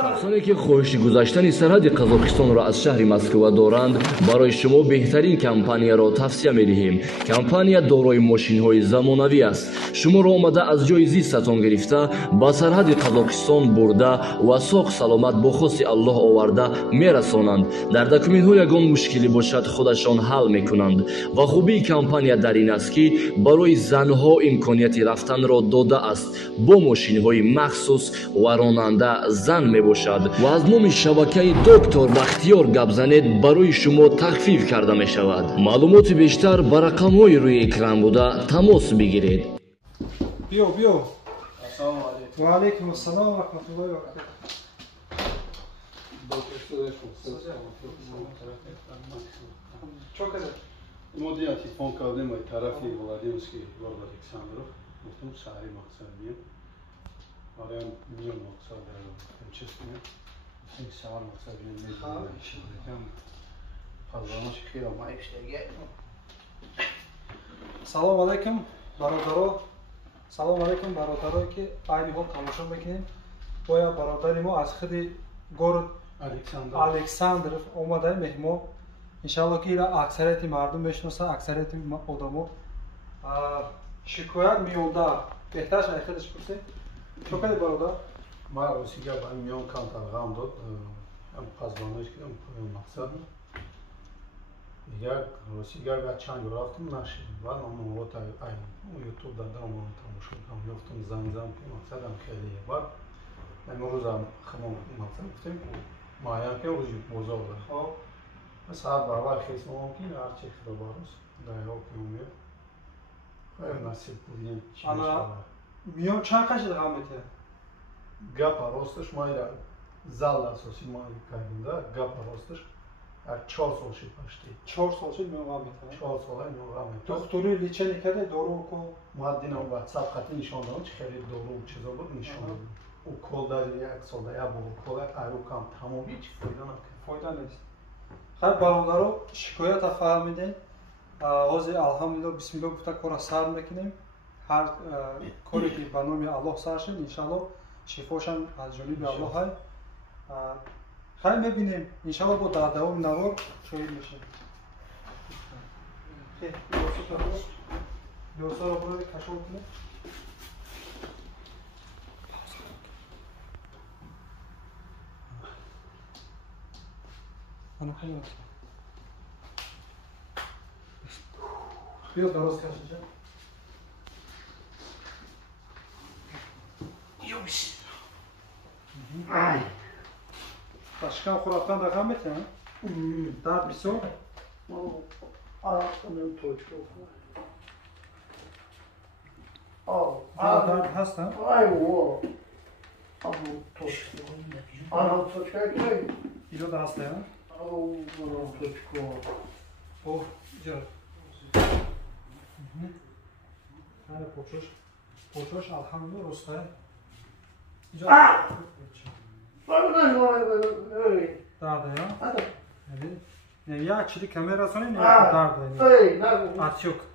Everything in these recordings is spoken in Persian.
شخصانی که خواهش گذاشتن سرحد قزاقستان را از شهر مسکو دارند برای شما بهترین کمپانی را توصیه می‌دهیم. کمپانی دارای ماشین‌های زمانوی است. شما را آمده از جای زیستتان گرفته با سرحد قزاقستان برده و ساق سلامت با خواست الله آورده میرسانند. در دکومنت‌ها یگان مشکلی باشد خودشان حل می‌کنند. و خوبی کمپانی در این است که برای زنها امکانیت رفتن را داده است. با ماشین‌های مخصوص و راننده زن میباشد و از نام شبکه دکتر بختیار گپ زنید برای شما تخفیف کرده می شود. معلومات بیشتر بر رقم‌های روی اکران بوده تماس بگیرید. بیو. و علیکم السلام و رحمت الله و برکاته. چوکده مدیر تلفن کردیم از طرف ولادیمسکی لورد الکساندروف گفتم شهری مقصد میام برای میام مقصد چیزی این سوال مقصد میام میشم فضلانش خیلی ما اشتیاق سلام علیکم برادرها. سلام علیکم برادرایی که عین حال تماشا میکنیم. باید برادری ما از خود گورد الکساندروف اومده مهمان. انشالله که اکثریت مردم میشناسن، اکثریت آدما شکایت میونده. بهترش ای خودش پرسه. چوکده برادر؟ ما روسیگا با میان کام تلقام داد. ام فضلانش کردم مقصد یک روسیگا و چند رفتم نشد. و من وقت ای یوتیوب دادم و تماشا کردم. گفتم زنگ که مقصدم خیلی بار. امروز هم خمام مقصد گفتم مایا که روزی بزرگ خب ساعت برابر خیلی ممکن هر چی خبر است دایو کنیم خیلی نصیب کنیم حالا میام چند قش رقم میته گپ راستش ما زال اساسی ما کردیم گپ راستش 4 سال شد پشتی 4 سال شد میام میته 4 سال میام دکتری لیچه نکرده دارو کو مادین و واتساپ خط نشون داد خیلی دارو چیزا بود نشون داد او کل در یک سال یا بود کل ایرو کام تمام هیچ فایده نیست. خیر برادران شکایت فهمیدین. آغاز الحمدلله بسم الله گفته کار سر میکنیم. هر کاری که به نام الله سر شد انشالله شفاشان از جانب الله های. خیر میبینیم انشالله با در دوام نوار شاید میشیم. خیر دوستا رو برای کشف کنیم. انا خیلی بیا درست کشیده یوش باشکم خورفتن رقم میتونم درد بسیار کنم توچ درد هستم ایوه توچ که ایجا هسته ها توچ اوه جرد هر پوچوش الحمدلله رسته اینجا درده یا نه یا چیلی کامera سونی نه درده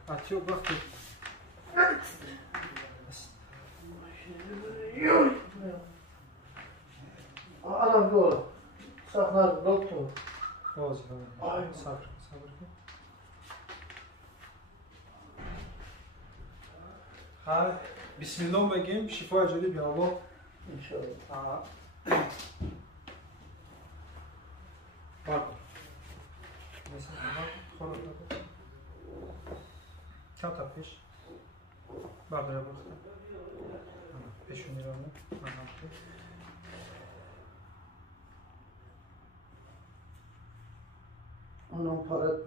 اتیوک وقتی Adam doğru. Saklar doktor. Sabır kın. Ha, bismillah بگیم شفای جدی بیا الله ان شاء الله. بارد. مثلا خورد. کم پیش. بردار بخور. پیشونی رو نه.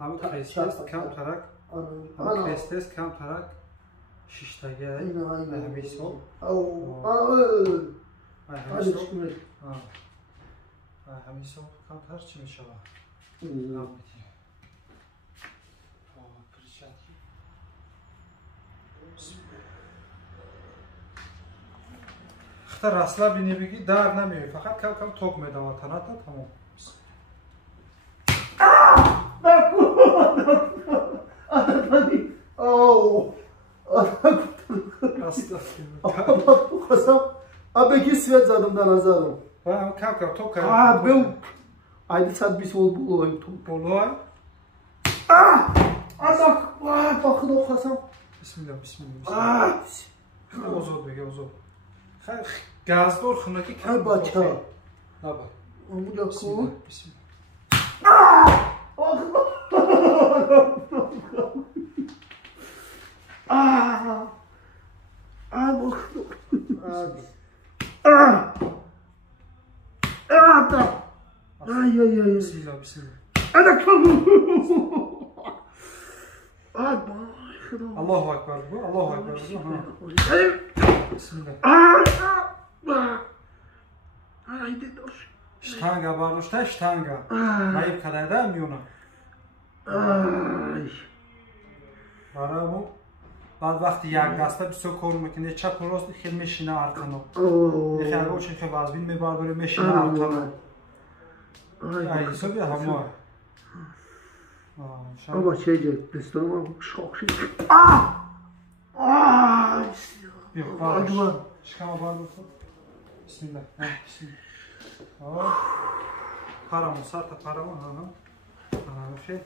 هم کریستس کم ترک هم کریستس کم ترک ششتگی همیسو همیسو کم تر چی میشه اختر اصلا بینی بگی در نمیوی فقط کم کم توک میده و تناتا تمام Oh, او استغفرالله خواستم بگی سویت زدم در نظرم کم تو بگو ایدی 120 ول بولوی تو بولوی با خدا خواستم بسم الله ozod bege ozod gazdor xunaki ای بچه aba اونجا کن Allahu akbar bu Allahu akbar bismillah штанга бардошта штанга наиб кадайда миёна бараму баъд вақти як даста бисёр кор мекунӣ чапу рост хел мешина арқано хело чин хел вазбин мебардори мешина арқано ай ҳисоби ҳама بابا چه جد دستم شاق شد شکم بردار بسم الله بسم الله پرامون سر تا پرامون خیلی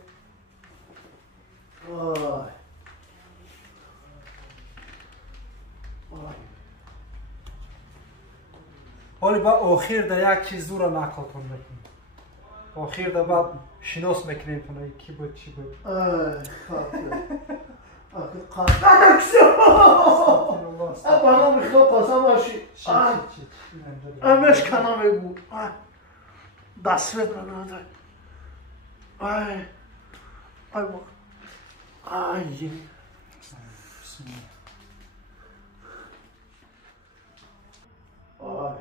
حالی با آخر در یک چیز رو نقل کن بکنیم آخر در بعد شناس میکنیم کنه کی بود چی بود بنا میخواه قسم هاشی امش کنم بگو دستوت بنا ای بابا ای بسم الله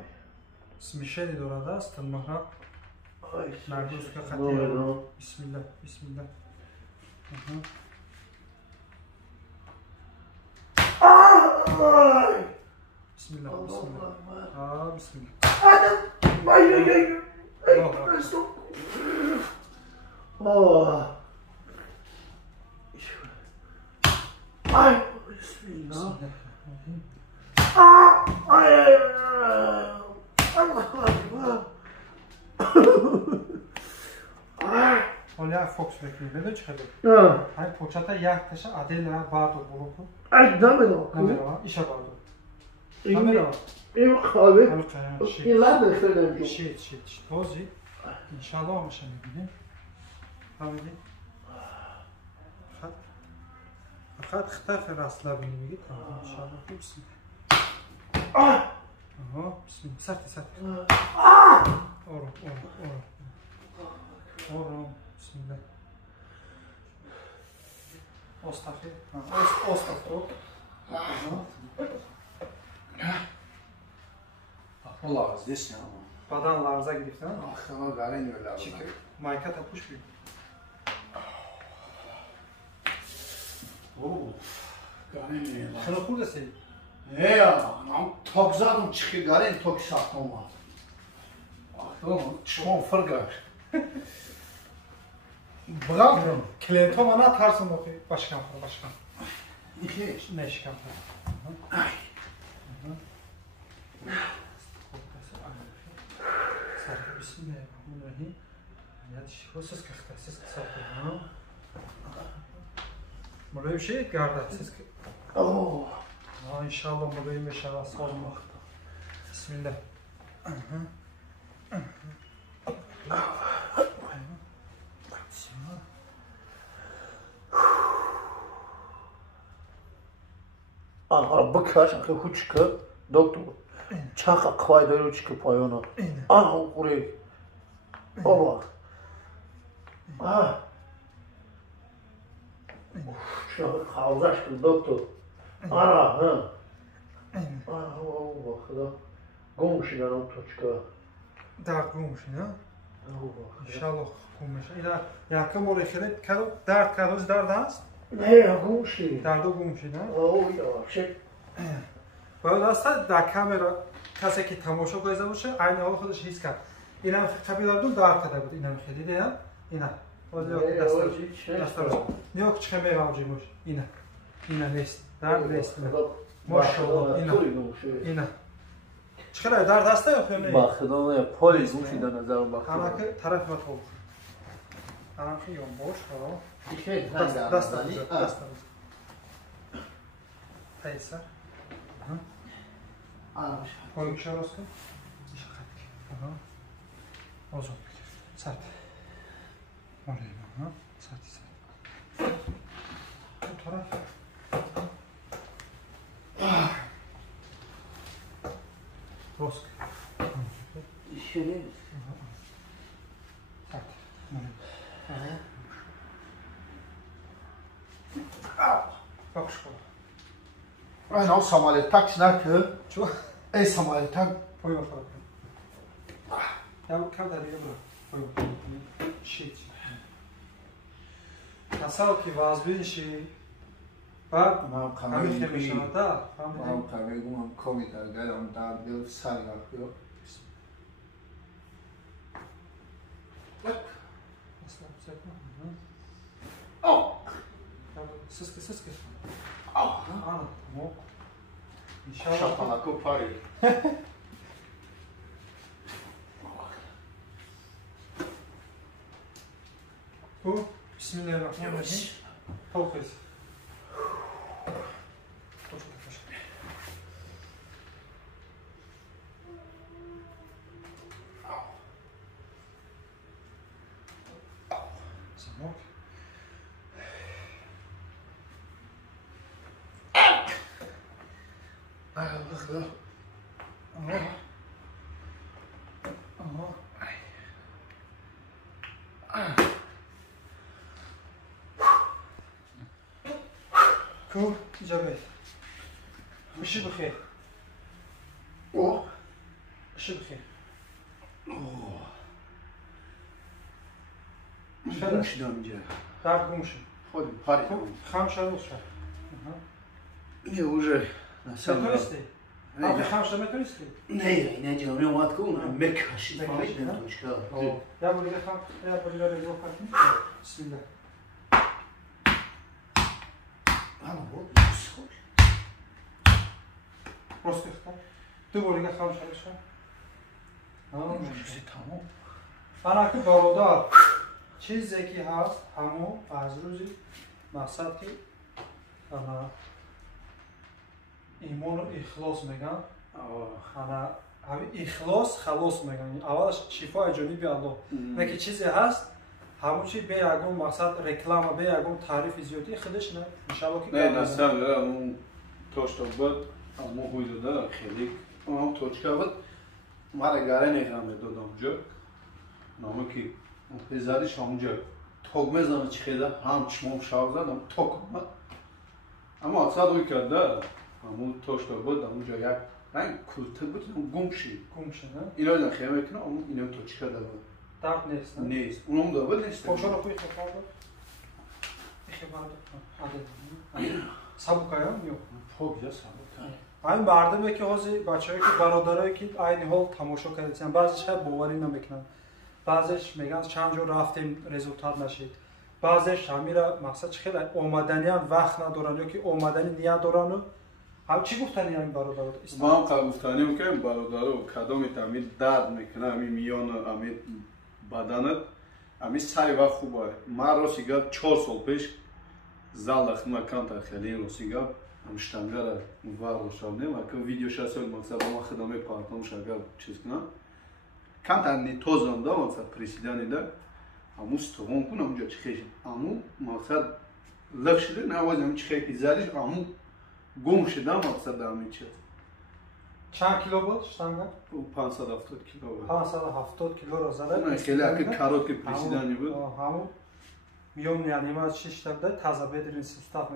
اسم شدی دارد است المهرب مردوز که خطیر بسم الله بسم الله بسم الله بسم الله بسم الله بسم الله حالا یک فوکس بکنیم بدون چه خیلی های پوچتا یک تشه عدل را بردار بلو کن نمیره ایشا بردار نمیره این خوابه این لبه خیلی شید بازی انشاءالله همشه میبینیم فهمیدی خط خطف راست لبه نمیگی انشاءالله بسم الله بسم الله سرت آرام بسم الله استغفر والله здесь بدن لرزه گرفتن خلاص دارین ولا چیکار مایکت پوش بگیر اوه دارین خیلی خوب هستی نام توک زدم چیکار دارین توک ساختم شما فرقش بلند کلیتو من ترسم اوکی باشکم ایش نشکم بسم الله الرحمن الرحیم یادش خصوص که اختصاص کسافت ها مروی میشه گرده اختصاص که ان شاء الله مروی میشه اصلا بسم الله آنها بکش که خوچکه دکتر چاق قوای دارو چیکه پایانا آنها قوری بابا چرا خوازش کن دکتر آنها بابا خدا گم شدن اون تو چیکه درد گم شدن انشالله گم میشه اینا یکم موری خیلی درد کدوز درد هست نه گم شد دردو گم شدن اوه یا شد باید هسته در کامرا کسی که تماشا کنیده باشه این حال خودش حس کرد اینا خبی دردون درد کده بود اینا خیلی دیدن اینا باید دست رو نیاک چه میره آجی باشه اینا اینا نیست درد نیست ماشاءالله اینا چقدر درد هسته یا خیلی؟ با خدا نه پلیس میشه در نظر با خدا اما که طرف ما تو اما که یون باش ها دست پیسر پای میشه راست کن آزاد بگیر سرد مالی اینا سرد اون طرف راست کن شیرین سرد مالی باکش کن اینا سامالی تاکس نکه چو؟ ای سامالی تاک پای ما فرق کن کم در دیگه برو پای ما شیت مثلا که وازبین شی بعد ما همین خیلی شده ما کامیگو هم کومی درگاه هم دارد سال گفتیو سسکه آه İnşallah. شاپالاکو پاری Bu Bismillahirrahmanirrahim. Tavuk et. Zamok. Cool, ijabe. Işık bakayım. او Işık bakayım. گوش دامجه Dar gumuşum. خود پاری Xam şarıl şar. نه اوجه نسال Metalisti. Abi xam şarıl metalisti. نه نه جامعه اومد کن مکاشی Mekaşi, فهمیدم ha? توش کار Ya buraya ham, ya buraya rezil bakayım. Bismillah. اما بود خوش Rozkıhta. Tu buraya ham şarıl şar. چیزی تمام Ana ki barodar. چیزی که هست همو از روزی مقصد که ایمان و اخلاص میگن انا همین اخلاص خلاص میگن اولش شفای جانبی الله نه که چیزی هست همون چی به یگون مقصد رکلام به یگون تعریف زیادی خودش نه ان شاء الله که نه نستم اون توشتا بود اما بویدو داره خیلی اون توچکا بود مرا گاره نگرمه دادم جا نامه که پزادیش همونجا توگمه زنه چی خیده هم چمام شاو زدم توک آمد اما اصلا روی کرده همون توشتا بود همونجا یک رنگ کلته بود گم شید گمشه نه اینا رو خیلی میکنه اما اینا توچکا داره درد نیست نه نیست اونم داره نیست خوشحال توی خفا بود خبر عادت سابقه یا خوب یا سابقه این مردمی که حاضر بچه‌ای که برادرایی که عین حال تماشا کردن بعضیش خیلی باوری نمیکنن بعضیش میگن چند جور رفتیم رزولتات نشید بعضیش همیرا مقصد خیلی اومدنی هم وقت ندارن یا که اومدنی نیت دارن و هم چی گفتن این برادرات ما هم قبول گفتنی میکنیم برادرو کدام همین درد میکنه همین میان همین بدنت همین سری وقت خوبه من راسیگا 4 سال پیش زال داخل مکان تا خیلی راسیگا همشتنگره و روشانیم اگه ویدیو شاسل مقصد ما خدمه پارتنر شاگرد چیز کنم کانتانی توزان دا مقصد پرسیدنی دا همون استوان کنم اونجا چخیش همون مقصد لخشده نوازی همون چخیشی زدیش همون گم شده مقصد همین چیز چند کیلو بود شتنگا 570 کیلو بود 570 کیلو رو زده اون خیلی اگه کارات که پرسیدنی بود همون میون یعنی ما 6 تا تازه بدرین سیستم